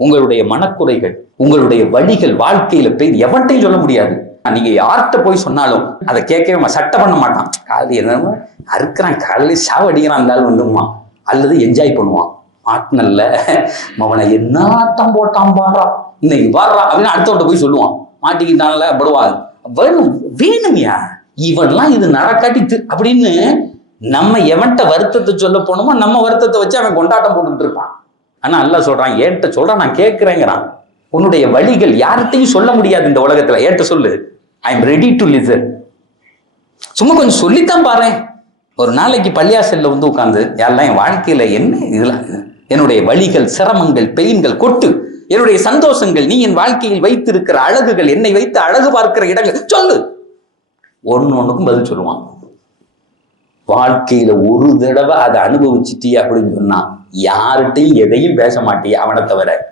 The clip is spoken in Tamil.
உங்களுடைய மனக்குறைகள் உங்களுடைய வழிகள் வாழ்க்கையில போய் எவன்ட்டையும் சொல்ல முடியாது. நீங்க யார்கிட்ட போய் சொன்னாலும் அதை கேட்கவே மா- சட்டை பண்ண மாட்டான். காது என்ன அறுக்கிறான் காலையில் சாவடிக்கிறான் அந்த ஆள் வந்துமா அல்லது என்ஜாய் பண்ணுவான். மாட்டினல்ல அவனை என்ன ஆட்டம் போட்டான் பாடுறா இன்னைக்கு பாடுறா அப்படின்னு அடுத்தவட்ட போய் சொல்லுவான். மாட்டிக்கிட்டான்ல படுவாங்க வேணும் வேணுமையா இவன்லாம் இது நடக்காட்டி அப்படின்னு நம்ம எவன்கிட்ட வருத்தத்தை சொல்ல போனோமோ நம்ம வருத்தத்தை வச்சு அவன் கொண்டாட்டம் போட்டுக்கிட்டு இருப்பான். ஆனால் அல்ல சொல்றான் ஏட்ட சொல்றான் நான் கேட்கிறேங்கிறான் உன்னுடைய வழிகள் யார்கிட்டையும் சொல்ல முடியாது இந்த உலகத்துல. ஏட்ட சொல்லு. I am ready to listen சும்மா கொஞ்சம் சொல்லித்தான் பாரு ஒரு நாளைக்கு பள்ளியாசல்ல வந்து உட்காந்து யாரெல்லாம் என் வாழ்க்கையில என்ன இதெல்லாம் என்னுடைய வழிகள் சிரமங்கள் பெயின்கள் கொட்டு என்னுடைய சந்தோஷங்கள் நீ என் வாழ்க்கையில் வைத்திருக்கிற அழகுகள் என்னை வைத்து அழகு பார்க்கிற இடங்கள் சொல்லு. ஒன்னு ஒண்ணுக்கும் பதில் சொல்லுவான். வாழ்க்கையில ஒரு தடவை அதை அனுபவிச்சிட்டியா அப்படின்னு சொன்னா யார்கிட்டையும் எதையும் பேச மாட்டிய அவனை தவிர.